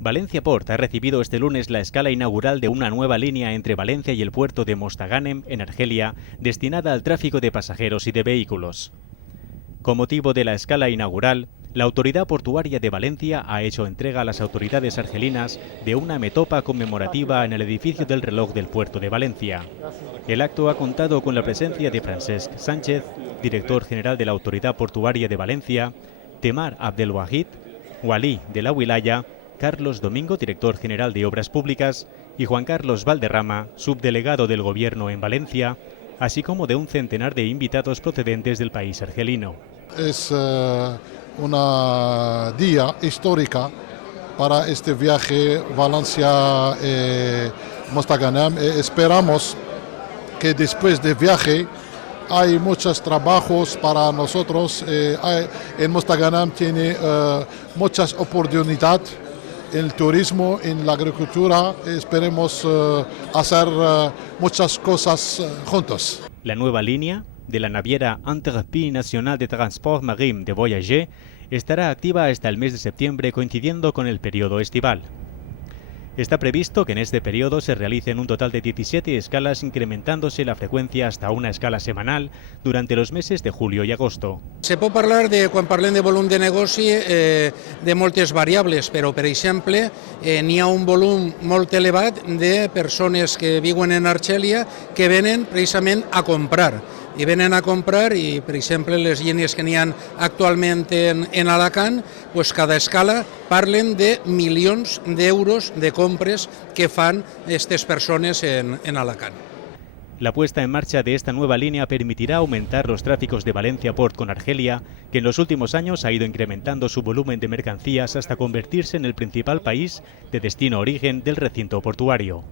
Valencia Port ha recibido este lunes la escala inaugural de una nueva línea entre Valencia y el puerto de Mostaganem, en Argelia, destinada al tráfico de pasajeros y de vehículos. Con motivo de la escala inaugural, la Autoridad Portuaria de Valencia ha hecho entrega a las autoridades argelinas de una metopa conmemorativa en el edificio del reloj del puerto de Valencia. El acto ha contado con la presencia de Francesc Sánchez, director general de la Autoridad Portuaria de Valencia, Temar Abdelwahid, Walí de la Wilaya, Carlos Domingo, director general de Obras Públicas, y Juan Carlos Valderrama, subdelegado del Gobierno en Valencia, así como de un centenar de invitados procedentes del país argelino. Es una día histórica para este viaje Valencia-Mostaganem. Esperamos que después del viaje hay muchos trabajos para nosotros. En Mostaganem tiene muchas oportunidades en el turismo, en la agricultura. Esperemos hacer muchas cosas juntos. La nueva línea de la naviera Entreprise Nationale de Transport Maritime de Voyager estará activa hasta el mes de septiembre, coincidiendo con el periodo estival. Está previsto que en este periodo se realicen un total de 17 escalas, incrementándose la frecuencia hasta una escala semanal durante los meses de julio y agosto. Se pot parlar, quan parlem de volum de negoci, de moltes variables, però, per exemple, n'hi ha un volum molt elevat de persones que viuen en Argèlia que venen precisament a comprar. I venen a comprar i, per exemple, les línies que n'hi ha actualment en Alacant, pues cada escala parlen de milions d'euros de compres que fan aquestes persones en Alacant. La puesta en marcha de esta nueva línea permitirá aumentar los tráficos de Valencia Port con Argelia, que en los últimos años ha ido incrementando su volumen de mercancías hasta convertirse en el principal país de destino origen del recinto portuario.